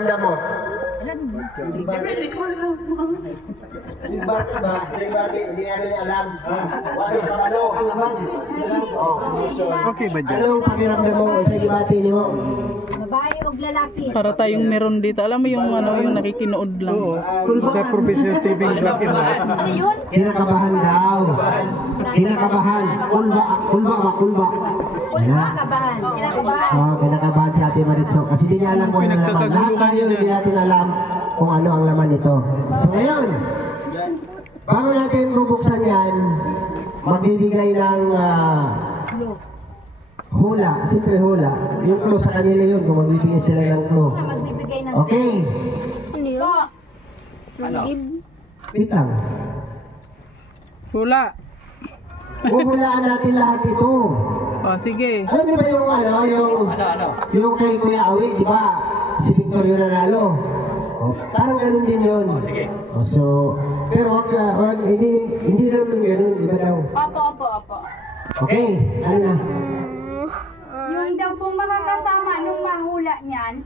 Tanda mo. Hindi ano niya alam. Wala sa malo. Okay ba dyan? Anong pakiramdam mo sa gibati ni mo? Babae o lalaki? Para tayong meron dito. Alam mo yung ano, yung nakikinood lang. Sa Professional TV vlog yun. Ano yun? Kinakabahan daw. Kinakabahan. Kulba. Kulba, kabahan. Kinakabahan. Oo, kinakabahan si Ate Maritzo. Kasi di niya alam kung ano laman. Lahat tayo hindi natin alam kung ano ang laman nito. So ngayon, bago natin bubuksan yan, magbibigay ng hula. Simple hula. Yung clue sa kanila yun kung magbibigay sila ng clue. Magbibigay ng Okay. Ano yun? Wait lang. Hula. Huhulaan natin lahat ito. O, sige. Alam niyo ba yung ano, yung kay Kuya Awi, di ba? Si Victor yung nanalo. Oh, parang ganun din yun. Sige. Oh, so, pero hindi naman ganun, di ba daw? Opo. Okay, ano na? Yung daw pong makakasama nung mahula niyan,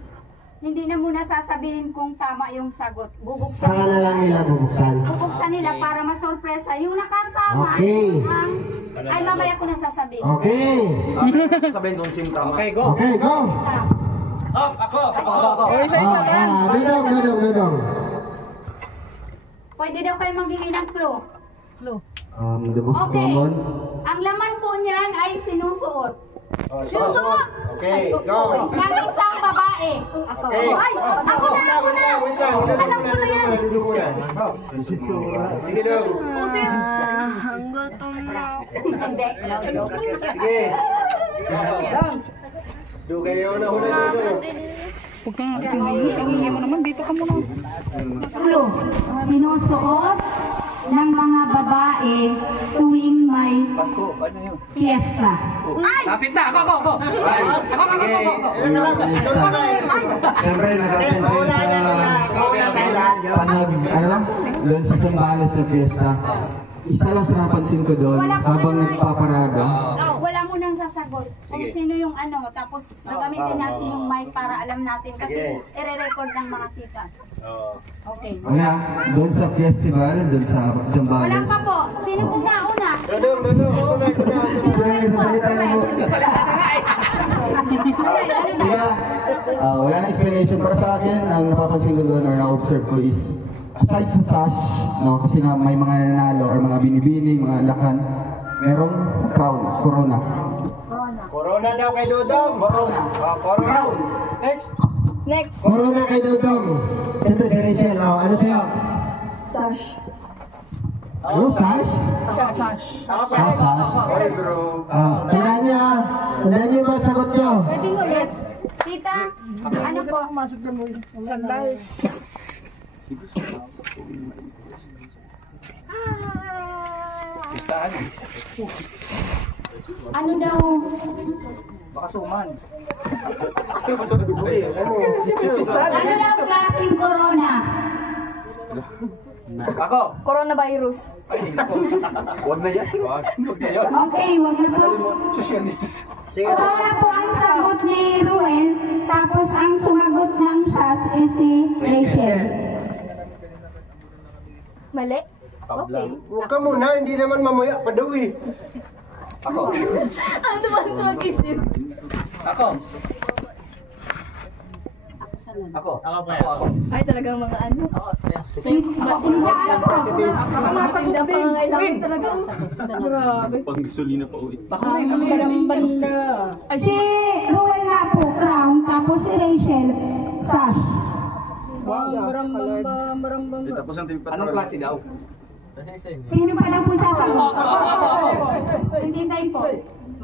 hindi na muna sasabihin kung tama yung sagot. Saka na lang nila bubuksan. Bubuksan nila para masorpresa. Yung nakatama, Okay. ay mamaya ko na sasabihin. Okay. Sabihin kung sino tama. Okay, go. Okay, go. Ako. O, isa-isa lang. Dudong. Pwede daw kayo maghingi ng clue. The most common. Ang laman po niyan ay sinusuot. Sinusuot! Okay, go. Ng isang babae. Ako. Okay. Ay! Ako na! Wait lang. Alam ko na yan. Sige daw. Hindi. Sige. Dugay yun na hula. Huwag ka nga kasi hindi mo naman. Dito ka muna. Clue. Sinusuot ng mga babae tuwing may fiesta. Lapit na. Ako. Siyempre, nakatentay sa doon sa Zambales na fiesta. Isa lang sa napansin ko doon, habang nagpaparada. Wala mo nang sasagot kung sino yung ano, tapos gagamitin natin yung mic para alam natin kasi i-record ng mga kitas. Okay. Wala, doon sa festival, doon sa Wala Zambales. pa po. Sino po nauna? Dudong. Ito lang yung sasalita na mo. Sige, wala na explanation para sa akin. Ang napapansin ko doon or na-observe ko is aside sa sash, no, kasi na may mga nanalo or mga binibining, mga lakan, merong crown, corona. Corona daw kay Dudong. Corona. Crown. Next. Corona kay Dudong. Siyempre si Rachel, ano sa'yo? Sash. Ano, sash? Sash. Sash. Tandaan niyo yung mga sagot niyo. Pwede mo next. Tita, ano po? Sandals. Ano daw? Baka suman. Ano daw klaseng corona? Ako. Coronavirus. Huwag na yan. Okay, wag na po. Socialistas. Corona po ang sagot ni Ruel, tapos ang sumagot ng SAS is si Rachel. Mali? Okay. Huwag ka muna, hindi naman mamaya pa daw eh. Ako. Ano ba sa mag-isip? Ako. Ay, talagang mga ano? Maganda pa nga kailangan talaga. Grabe. Pang-gasolina pa ulit. Si Ruel nga po, crown, tapos si Rachel, sash. Tapos ang TV Patrol. Anong klase daw? Sino pa daw po sasagot? Hindi tayo po.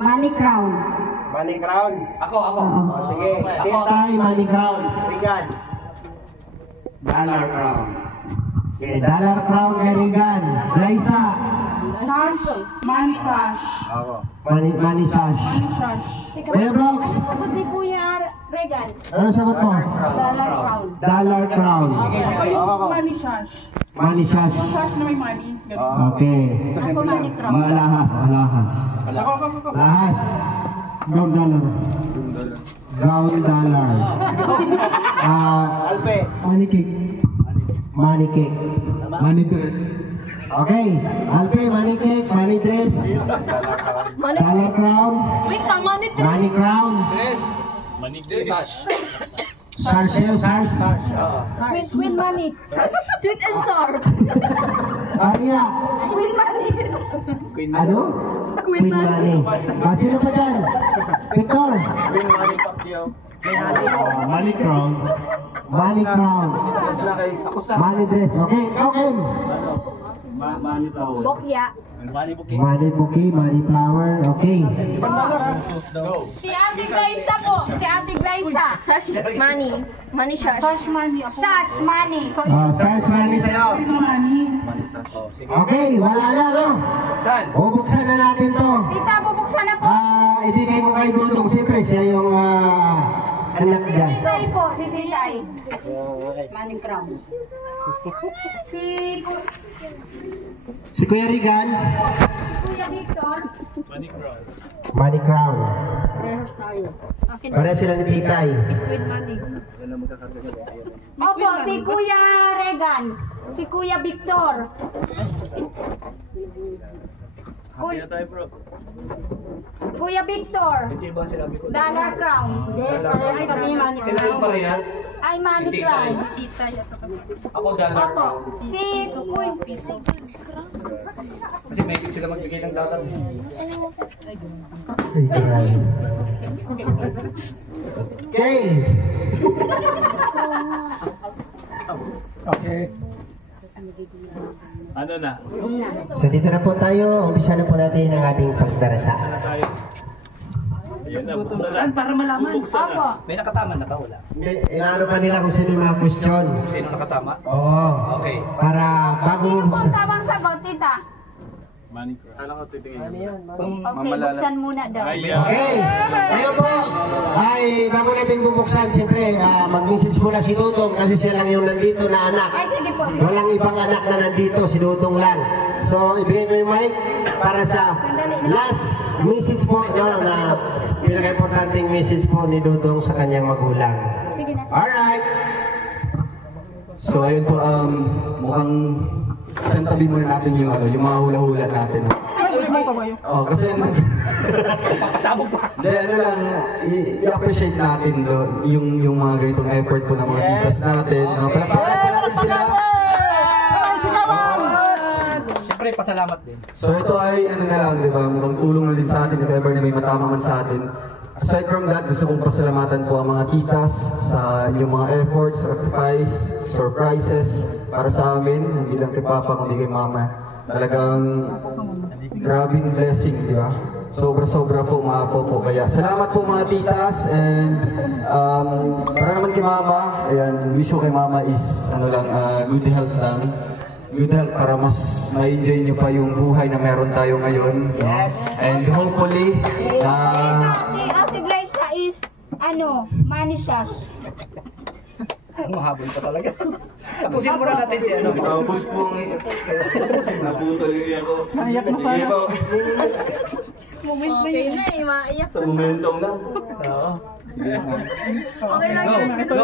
Money crown. Money Crown. Ako. Sige, Titay, Money Crown. Regan. Dollar crown. Okay, Dollar Crown kay Regan. Liza. Sash. Money sash. Money Sash. Kuya Brox. Sagot ni Kuya Regan. Ano sagot mo? Dollar crown. Dollar Crown. Money sash. Money Sash. Sash na may money. Okay. Ako money crown. Alahas. Lahas. $1. gown dollar. Money cake. Money cake. Money dress. Okay, Alpe, money cake, money dress, dollar crown, Wait ka, money trip. money crown, Sarsh. Sweet money. Sweet and sour. Aria. Ano? Queen money. Sino pa dyan? Victor. Money crown. Money crown. Money dress. Okay, okay. Bokya. Money bouquet, money flower. Okay. Si Ate Graisa po. Si Ate Graisa. Sash money. Money shash. Sash money. Sash money. So, Sarsh money sa'yo. Okay, wala na, no? Bubuksan na natin to. tita, bubuksan na po. Ibigay mo kay Dudong. Siyempre, siya yung anak Si dyan. Titay po. Si Titay. Money crown. Si Kuya Rigan, Kuya Victor. money crown. Pareha sila ni Titay. Opo, si Kuya Regan. Si Kuya Victor. Kuya Victor. Dollar crown. Parehas kami money crown. Ay, money crown. Ako dollar. Opo. Si Kuya. Kasi may sila magbigay ng dollar. Okay. Ano na? So dito na po tayo. Umpisa na po natin ang ating pagdarasa. Ayun na, buksan na. Saan para malaman? Buksan na. Opo. May nakatama na ka wala? Hindi, inaano pa nila kung sino yung mga question. Sino nakatama? Oo. Okay. Para bago Kung buksan. tamang sagot, tita. Money crown. Ano ko titingin? Okay, buksan muna daw. Ayan. Okay. Ngayon po, ay bago natin bubuksan, siyempre, mag-message muna si Dudong kasi siya lang yung nandito na anak. Ay, sige po. Walang ibang anak na nandito, si Dudong lang. So, ibigay mo yung mic para sa last message po na pinaka-importanting message po ni Dudong sa kanyang magulang. Sige na. Alright. So ayun po, mukhang isang tabi muna natin yung mga hula-hula natin. Oh, kasi Pasabog pa. Hindi, ano lang, i-appreciate natin yung mga ganitong effort po ng mga titas natin. Palakpakan po natin sila. Siyempre, pasalamat din. So ito ay ano na lang, di ba? Mukhang tulong na din sa atin if ever na may matama man sa atin. Aside from that, gusto kong pasalamatan po ang mga titas sa inyong mga efforts, sacrifice, surprises para sa amin. Hindi lang kay Papa, kundi kay Mama. Talagang grabing blessing, di ba? Sobra-sobra po mga po. Kaya salamat po mga titas and para naman kay Mama, ayan, wish ko kay Mama is good health lang. Good health para mas ma-enjoy niyo pa yung buhay na meron tayo ngayon. Yes. And hopefully, Si Ate Graisa is, money shash. Mahabol pa talaga. Tapusin muna natin si ano. tapos pong naputuloy ako. Naiyak na Sige po. Moment ba yun? Okay na eh, maiyak. Sa momentum lang. Oo. Okay lang yun. Go.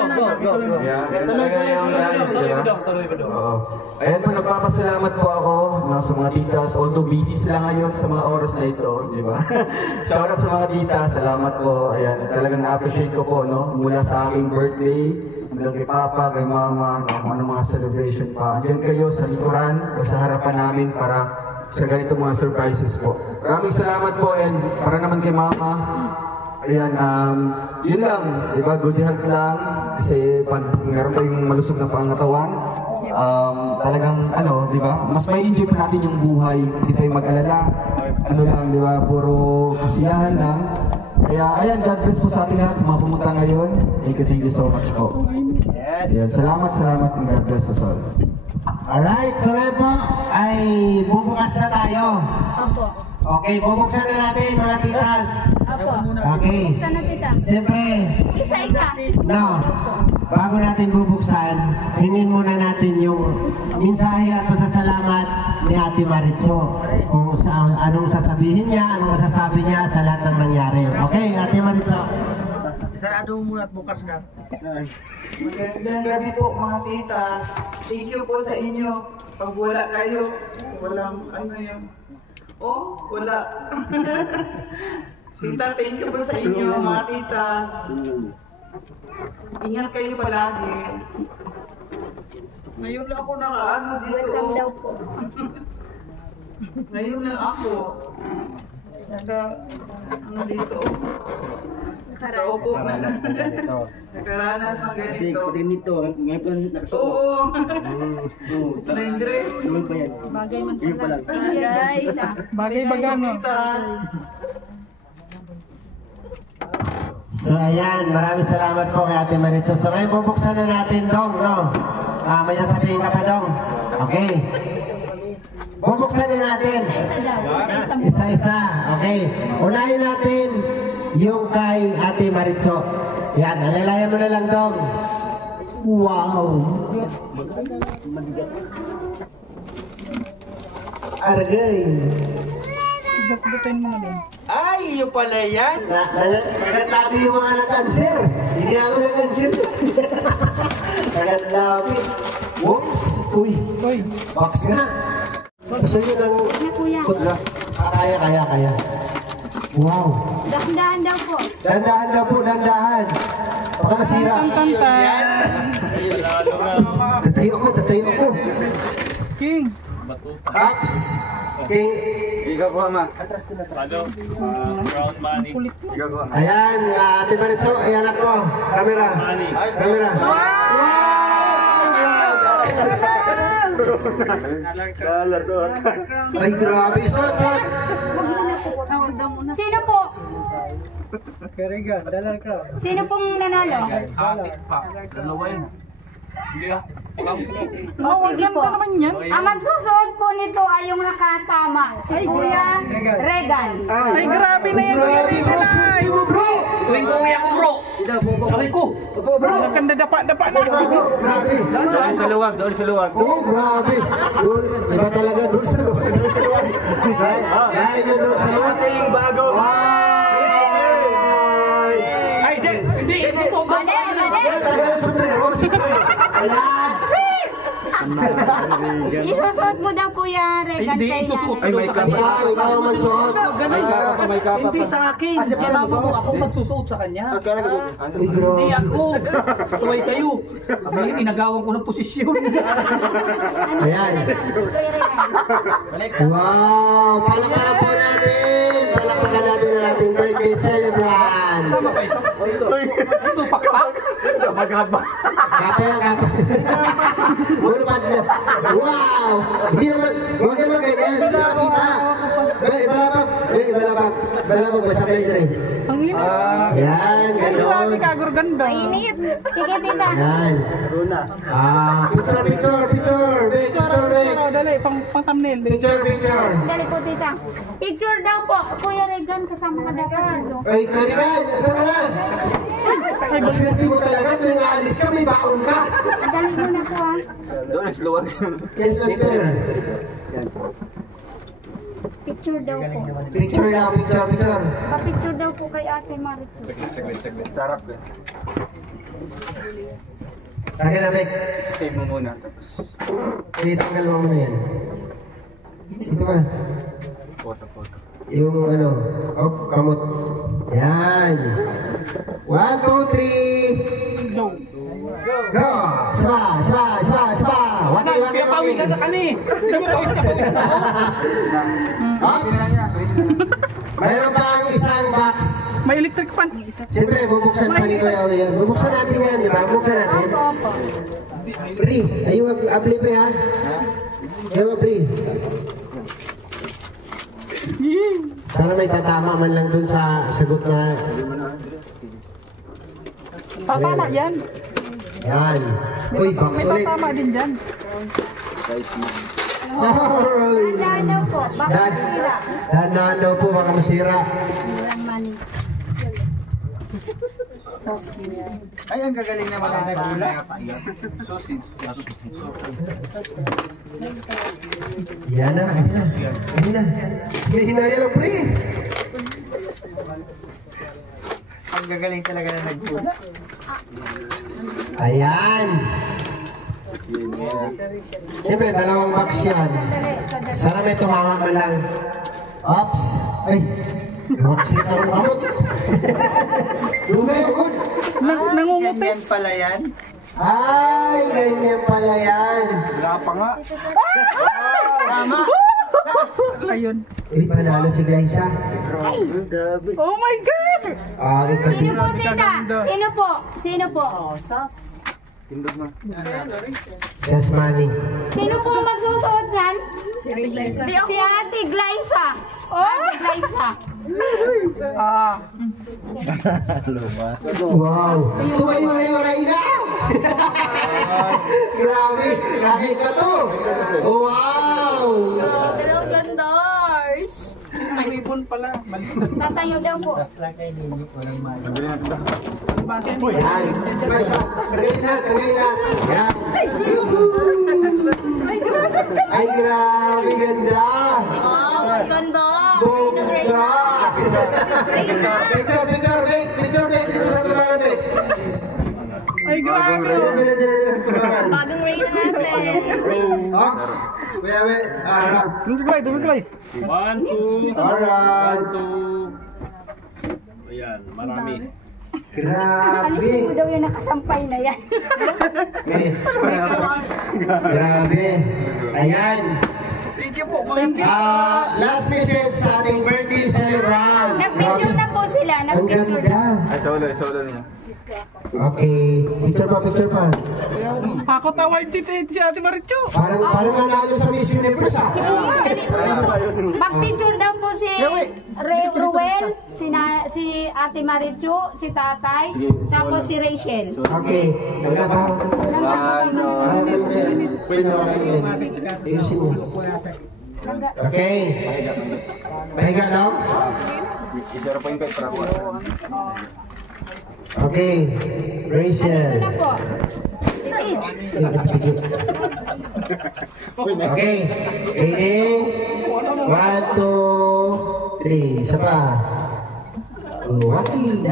Kaya ito talaga yung life, di ba? Tuloy ba doon? Oo. Ayan po, nagpapasalamat po ako sa mga titas. Although busy sila ngayon sa mga oras na ito, di ba? Shoutout sa mga titas, salamat po. Ayan, talagang na-appreciate ko po, no? Mula sa aming birthday, hanggang kay Papa, kay Mama, kung ano mga celebration pa. Andiyan kayo sa likuran o sa harapan namin para sa ganitong mga surprises po. Maraming salamat po and para naman kay Mama, ayan, yun lang, di ba? Good health lang. Kasi pag meron tayong malusog na pangatawan, talagang, di ba? Mas may enjoy pa natin yung buhay. Hindi tayo mag-alala. Ano lang, di ba? Puro kasiyahan lang. Kaya, ayan, God bless po sa ating lahat sa mga pumunta ngayon. Thank you so much po. Yes. Ayan, salamat, and God bless us all. Alright, so ngayon po ay bubukas na tayo. Opo. Okay, bubuksan na natin mga titas. Opo. Okay. Buksan na, tita. Siyempre, Isa-isa. no, bago natin bubuksan, hingin muna natin yung mensahe at pasasalamat ni Ate Maritzo. Kung anong sasabihin niya, anong masasabi niya sa lahat ng nangyari. Okay, Ate Maritzo. Sarado mo muna at bukas na. Magandang gabi po mga titas. Thank you po sa inyo. Pag wala kayo, walang ano yun. Oh, wala. Tita, thank you po sa inyo mga titas. Ingat kayo palagi. Ngayon lang ako nakaano dito. Welcome daw po. Ngayon lang ako. Ano dito? Nakaupo. Nakaranas ng ganito. Ganito, ngayon pa nakasuot. Oo. Na-dress. Ano ba yan? Bagay man Yun pa lang. Guys, Bagay bagano. So ayan, maraming salamat po kay Ate Maritza. So ngayon bubuksan na natin Dong, no? May sasabihin ka pa Dong. Okay. Bubuksan na natin. Isa-isa. Okay. Unahin natin yung kay Ate Maritza. Yan, alalayan mo na lang Dong. Wow. Argay. Gatin mo na doon. Ay, yung pala yan. Nagandlabi yung mga nag-cancer. Hindi ako nag-cancer. Nagandlabi. Whoops. Uy. Box nga. Gusto nyo ng kutla? Kaya. Wow. dahan-dahan daw po. Dandahan daw po, dandahan. Baka masira. Tatayo ko. King. Ups. King. Ikaw ko ama. Ground money. Ikaw ko ama. Ayan, Ate Maritza, ayan ako. Camera. Ay, grabe. Shot. Sino po? Sino pong nanalo? Hindi ah. Sige po. Ang magsusuot po nito ay yung nakatama. Si Kuya Regan. Ay, grabe na yan. Grabe, bro. Swerte mo, bro. Tuwing kuya ko bro. Sabi ko. Maganda dapa na. Grabe. Doon sa luwag. Oh, grabe. Doon, iba talaga doon sa luwag. Dahil yun doon sa luwag. Yung bago. Hindi. Ito. Mali. Ayan. Isusuot mo daw Kuya Regan Hindi, kay isusuot nanay. ko daw sa kanya. Ikaw ang magsuot. May kapa Hindi sa akin. Kailangan mo ako magsusuot sa kanya. Uy, Hindi grabe. ako. Saway kayo. Sabihin, inagawan ko ng posisyon. Ayan. Wow. Palakpakan po natin. Palakpakan natin ang ating birthday celebrant. Tama ba ito? Ito, pakpak. Maghabang. Kapa. Ulupad mo. Wow. Hindi naman. Huwag naman ganyan. Hindi naman kita. Balabag. Masabay na rin. Ang init. Yan. Grabe Ganon. ka, ganda. Init. Sige, tita. Yan. Picture. Dali, pang thumbnail. Picture. Dali po, tita. Picture daw po. Kuya Regan kasama ka daw. Ay, Karigan. Saan ka na? Maswerte mo talaga. Tuwing aalis ka, may baon ka. Dali mo na po ha. Doon sa luwag. Yes, sir. Picture daw po. Picture. Pa-picture daw po kay Ate Maritza. Sarap eh. Akin na, Mek. Save mo muna. Tapos Tanggal mo muna yan. Ito ka. photo. Yung ano, kamot. Yan. 1, 2, 3. Go! Saba! Wagi. Pawisan na kami. Hindi mo pawis na ako. Ops! Mayroon pang isang box. May electric fan. Siyempre, bubuksan pa ni Kuya Owe yan. Bubuksan natin yan, di ba? Bubuksan natin. Pre, ayun, abli pre ha? Ayun, pre. Sana may tatama man lang dun sa sagot na... Tatama yan. Yan. Uy, box May ulit. tatama din dyan. Dahan daw po. Baka sira. Dahan daw po, baka masira. Money. Ay, ang gagaling naman ang nagula. Sausage. Yan na. May hinaya lang, pre. Ang gagaling talaga na nagbuda. Ayan. Siyempre, dalawang box yan. Sana may tumama man lang. Ops. Ay. Box ito ang kamot. Dumay agad. Ganyan pala yan. Ay, ganyan pala yan. Wala pa nga. Tama. Ayun. Hindi panalo si Glyza. Oh my God! Ikaw Sino po, tita? Sino po? Sino po? Just money. Sino po magsusuot yan? Si Ate Glyza. Ate Glyza. Wow. Tumayo-ray na. Grabe. Kahit ka to. Wow. Dalawang gandars. Ribbon pala. Tatayo daw po. Yan. Smash up. Tagay na. Yan. Ay, grabe. Ganda. Oh, ang ganda. Bongga. Picture. Dito sa tumangan, Vic. Ay, grabe. Dire. Bagong Reyna natin. Ops. Wait. Dumiglay. 1, 2, Alright. 2. Ayan, marami. Grabe. Alisin mo daw yung nakasampay na yan. Grabe. Ayan. Thank you po, mga Last message sa ating birthday celebrant. Nag-picture na po sila. Ang Nag-picture ganda. na. Ay, sa ulo niya. Okay. Picture pa. Ako tawag si Ate Maricho. Parang nanalo sa Miss Universe ah. Mag-picture daw po si Ruel, si Ate Marichu, si Tatay, tapos si Rachel. Okay. Okay. Pahiga daw. Isara po yung pet para po. Okay. Rachel. Ito na po. Okay. Ready? 1, 2, 3. Isa pa. Waki.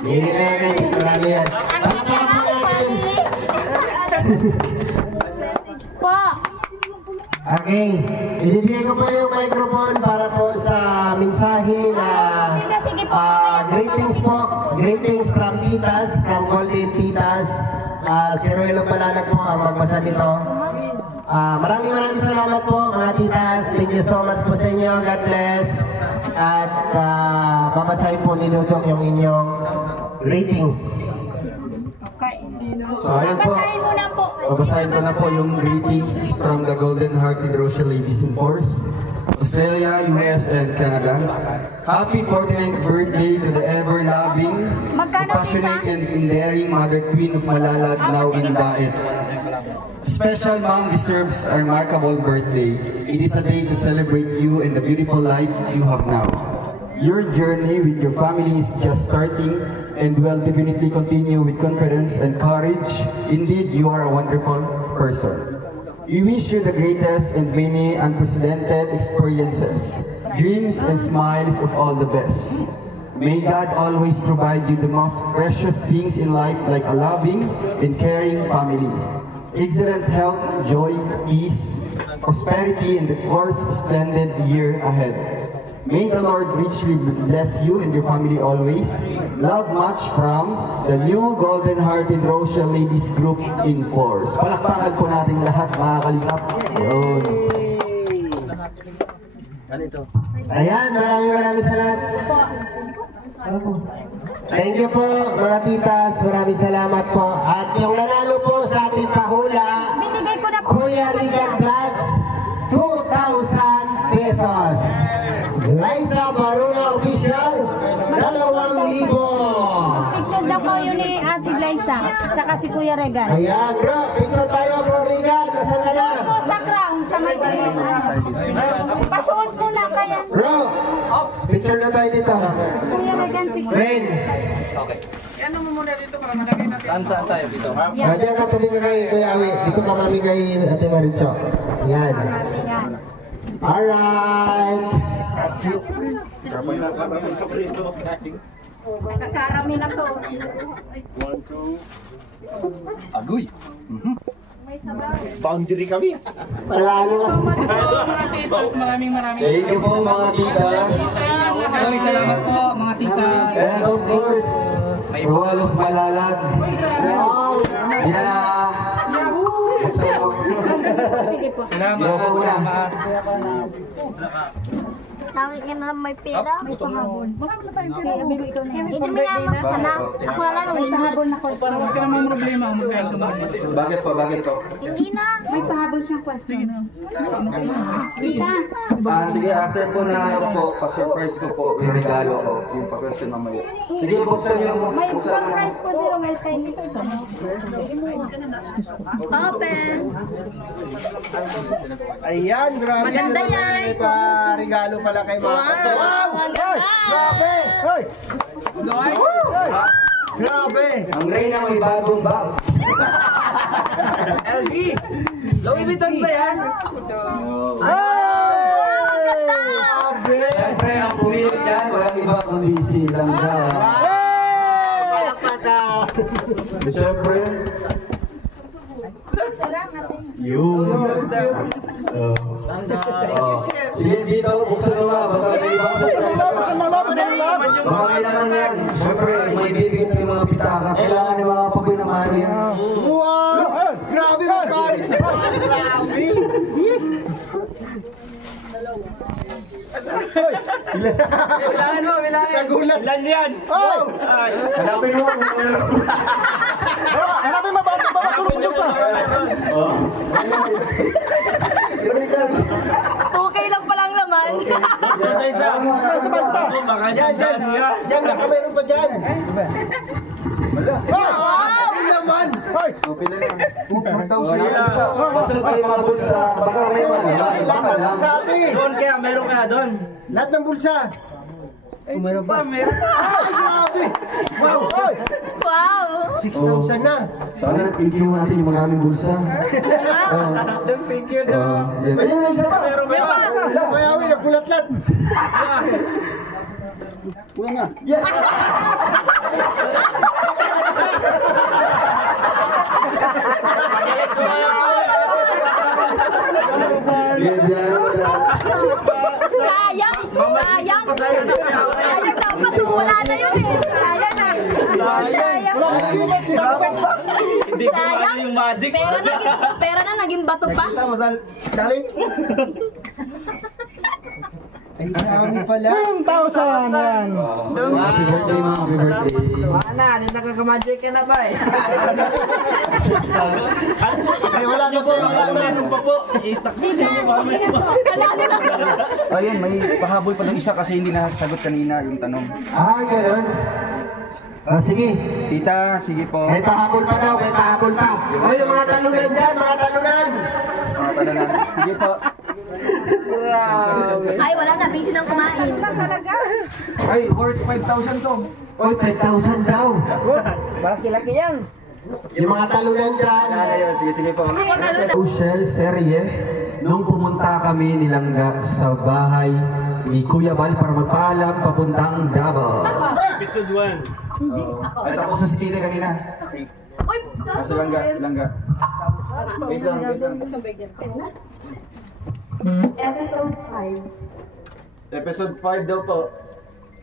Hindi na yan. Marami yan. Palakpakan po natin. Po. Okay. Ibibigay ko po yung microphone para po sa mensahe na greetings po. Greetings from Titas, from Golden Titas. Si Ruelo Palalag po ang magbasa nito. Maraming salamat po mga titas. Thank you so much po sa inyo. God bless. At babasahin po ni Dudong yung inyong greetings. Okay. So ayan po. Basahin mo na po. Babasahin ko na po yung greetings from the Golden Hearted Rochelle Ladies in Force, Australia, US, and Canada. Happy 49th birthday to the ever-loving, compassionate, and endearing Mother Queen of Malalag, now in Daet. A special mom deserves a remarkable birthday. It is a day to celebrate you and the beautiful life you have now. Your journey with your family is just starting and will definitely continue with confidence and courage. Indeed, you are a wonderful person. We wish you the greatest and many unprecedented experiences, dreams and smiles of all the best. May God always provide you the most precious things in life, like a loving and caring family, excellent health, joy, peace, prosperity, and of course, a splendid year ahead. May the Lord richly bless you and your family always. Love much from the new Golden Hearted Rochelle Ladies Group in Force. Palakpakan po natin lahat, mga kalingap. Yun. Ayan, maraming salamat. Thank you po mga titas. Maraming salamat po. At yung nanalo po sa ating pahula, Binigay ko na po. Kuya Regan Vlogs, 2,000 pesos. Liza Baruna Official, 2,000. Picture daw po yun ni Ate Glyza, saka si Kuya Regan. Ayan bro, picture tayo bro Regan. Nasaan ka na? Po sa crown, sa may pasuot mo na kaya. Bro, picture na tayo dito. Kuya Regan, picture. Rain. Ano mo muna dito para malagay natin. Saan tayo dito? Diyan ka tuloy ka kay Kuya Awi. Dito ka mami kay Ate Maricho. Ayan. Yan. Alright. Kakarami na to. Agoy. Boundary kami. Palalo. Mga titas, maraming Thank you po mga titas. Maraming salamat po mga tita. And of course, Royal of Malalag. Hindi na buksan mo. Sige po. Hindi po muna. Tawag ka na may pera. May pahabol. Si Abel, ikaw na yan. Hindi mo yaman ka na. Ako na lang May pahabol na question. Huwag ka naman problema kung magkain ka mga dito. Bakit po? Bakit po? Hindi na. May pahabol siyang question. Tita. Sige, after po na ano po, pa-surprise ko po, yung regalo ko, yung pa-question mamaya. Sige, buksan niyo. May Buksan mo. surprise po si Romel kay Miss. Open. Ayan, grabe. Maganda sila, yan. May pa-regalo pala kay mga Wow, maganda. Grabe! Hoy! Hoy! Grabe! Ang Reyna may bagong bag. LV! Louis Vuitton ba yan? Hey! Grabe! Siyempre, ang pumili yan, walang iba kundi si Langga. Hey! Siyempre, yun. Sige, dito, buksan mo nga. Baka may ibang surprise pa. Baka kailangan yan. Siyempre, may bibigyan ng mga pitaka. Kailangan ng mga pabinamano yan. Wow! Grabe mo, Paris! Grabe! Bilangan mo, bilangan. Nagulat! Ilan yan? Hoy! Hanapin mo. Hanapin mo, baka masulong mo sa... Okay lang palang laman. Isa-isa. Basta! Baka Yan, isang yan! yan. Yan, baka meron pa dyan! Hoy! Ang laman! Hoy! 4,000 yan! Basta tayo mga bulsa. Baka may mga. Baka lang. Sa atin! Doon kaya, meron kaya doon. Lahat ng bulsa! Meron pa, meron. Ay, grabe! Wow! Hoy! Wow. 6,000 na! Sana ikiwan natin yung maraming bulsa. Thank you daw. Ayun, may isa pa. Meron pa. Mayawi, nagkulat-lat! Kulang nga. Sayang. Sayang. Sayang dapat. Wala na yun eh. Sayang na. Sayang. Wala kang kibat, kinakabat pa! Hindi ko ano yung magic. Pera na naging bato pa. Ay, dami pala! 1,000 yan! Happy birthday, mga happy birthday. Ana, hindi nakakamagic ka na ba eh? Ay, wala na po! Wala na! Meron pa po. Ayun, may pahabol pa ng isa kasi hindi nasagot kanina yung tanong. Ay, ganun. Sige. Tita, sige po. May pahabol pa daw, may pahabol pa. O, yung mga talunan dyan, mga talunan! Mga tanong na. Sige po. Ay, wala na. Busy nang kumain. Ay, worth 5,000 to. Oy, 5,000 daw. Malaki-laki yan. Yung mga talunan dyan. Sige, sige po. Social serye, nung pumunta kami nilangga sa bahay ni Kuya Bal para magpaalam papuntang Davao. Episode 1. Ay, tapos sa si Tita kanina. Uy, Sa langga, langga. Wait lang, wait lang. Episode 5. Episode 5 daw po.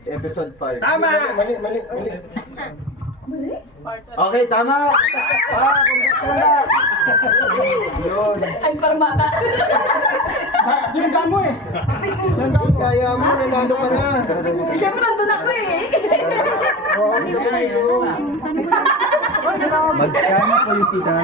Episode 5. Tama! Mali, mali, mali. Okay, tama! Congrats lang! Yun. Ay, parang bata. Ginagawa mo eh. Kaya mo, nanalo ka na. Siyempre, nandun ako eh. Magkano po yung tita?